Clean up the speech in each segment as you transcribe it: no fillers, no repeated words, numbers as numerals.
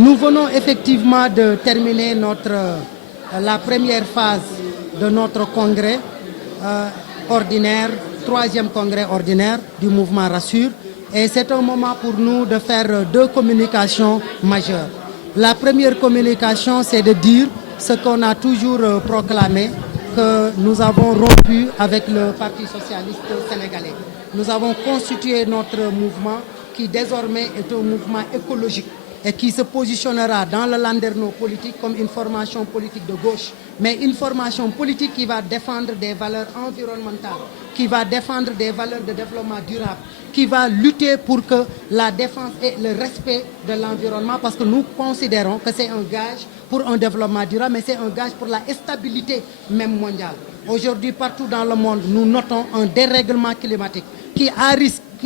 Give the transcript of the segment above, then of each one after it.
Nous venons effectivement de terminer la première phase de notre congrès ordinaire, troisième congrès ordinaire du mouvement Rassure. Et c'est un moment pour nous de faire deux communications majeures. La première communication, c'est de dire ce qu'on a toujours proclamé, que nous avons rompu avec le Parti socialiste sénégalais. Nous avons constitué notre mouvement qui désormais est un mouvement écologique et qui se positionnera dans le landerneau politique comme une formation politique de gauche, mais une formation politique qui va défendre des valeurs environnementales, qui va défendre des valeurs de développement durable, qui va lutter pour que la défense et le respect de l'environnement, parce que nous considérons que c'est un gage pour un développement durable, mais c'est un gage pour la stabilité même mondiale. Aujourd'hui, partout dans le monde, nous notons un dérèglement climatique qui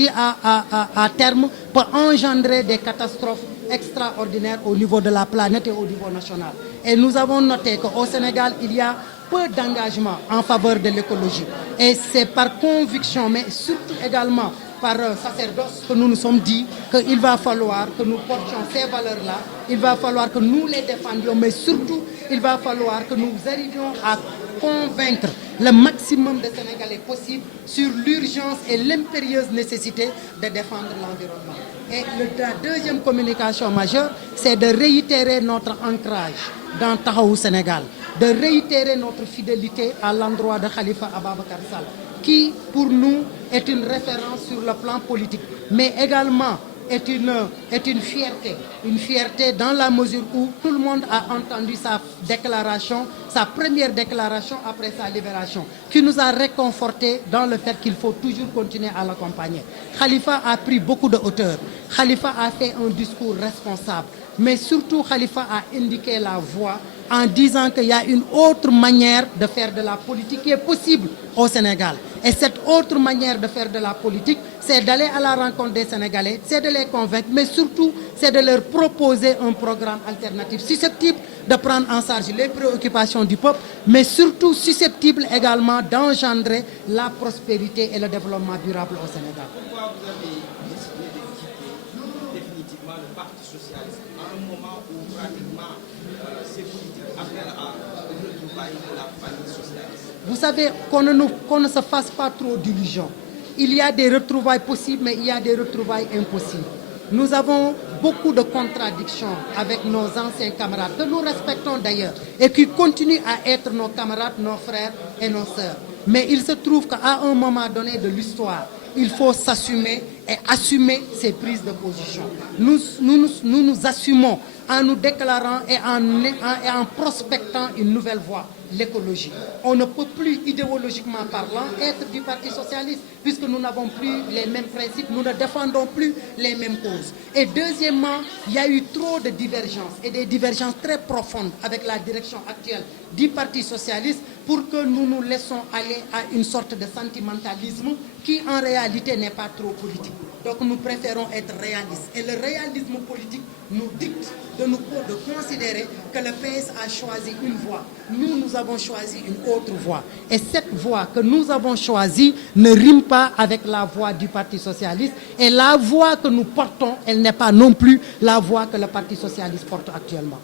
à terme peut engendrer des catastrophes extraordinaires au niveau de la planète et au niveau national. Et nous avons noté qu'au Sénégal, il y a peu d'engagement en faveur de l'écologie. Et c'est par conviction, mais surtout également par sacerdoce, que nous nous sommes dit qu'il va falloir que nous portions ces valeurs-là, il va falloir que nous les défendions, mais surtout, il va falloir que nous arrivions à convaincre le maximum de Sénégalais possible sur l'urgence et l'impérieuse nécessité de défendre l'environnement. Et la deuxième communication majeure, c'est de réitérer notre ancrage dans Tahaou Sénégal, de réitérer notre fidélité à l'endroit de Khalifa Ababacar Sall, qui pour nous est une référence sur le plan politique, mais également est une fierté dans la mesure où tout le monde a entendu sa déclaration, sa première déclaration après sa libération, qui nous a réconfortés dans le fait qu'il faut toujours continuer à l'accompagner. Khalifa a pris beaucoup de hauteur, Khalifa a fait un discours responsable, mais surtout Khalifa a indiqué la voie en disant qu'il y a une autre manière de faire de la politique qui est possible au Sénégal. Et cette autre manière de faire de la politique, c'est d'aller à la rencontre des Sénégalais, c'est de les convaincre, mais surtout, c'est de leur proposer un programme alternatif susceptible de prendre en charge les préoccupations du peuple, mais surtout susceptible également d'engendrer la prospérité et le développement durable au Sénégal. Pourquoi vous avez décidé de quitter définitivement le Parti socialiste à un moment où pratiquement ces politiques appellent à une retrouvaille de la famille socialiste? Vous savez qu'on ne se fasse pas trop d'illusions. Il y a des retrouvailles possibles, mais il y a des retrouvailles impossibles. Nous avons beaucoup de contradictions avec nos anciens camarades, que nous respectons d'ailleurs, et qui continuent à être nos camarades, nos frères et nos sœurs. Mais il se trouve qu'à un moment donné de l'histoire, il faut s'assumer et assumer ses prises de position. Nous assumons en nous déclarant et en prospectant une nouvelle voie, l'écologie. On ne peut plus, idéologiquement parlant, être du Parti socialiste, puisque nous n'avons plus les mêmes principes, nous ne défendons plus les mêmes causes. Et deuxièmement, il y a eu trop de divergences, et des divergences très profondes avec la direction actuelle du Parti socialiste, pour que nous nous laissons aller à une sorte de sentimentalisme qui en réalité n'est pas trop politique. Donc nous préférons être réalistes. Et le réalisme politique nous dicte de considérer que le PS a choisi une voie. Nous avons choisi une autre voie. Et cette voie que nous avons choisie ne rime pas avec la voie du Parti socialiste. Et la voie que nous portons, elle n'est pas non plus la voie que le Parti socialiste porte actuellement.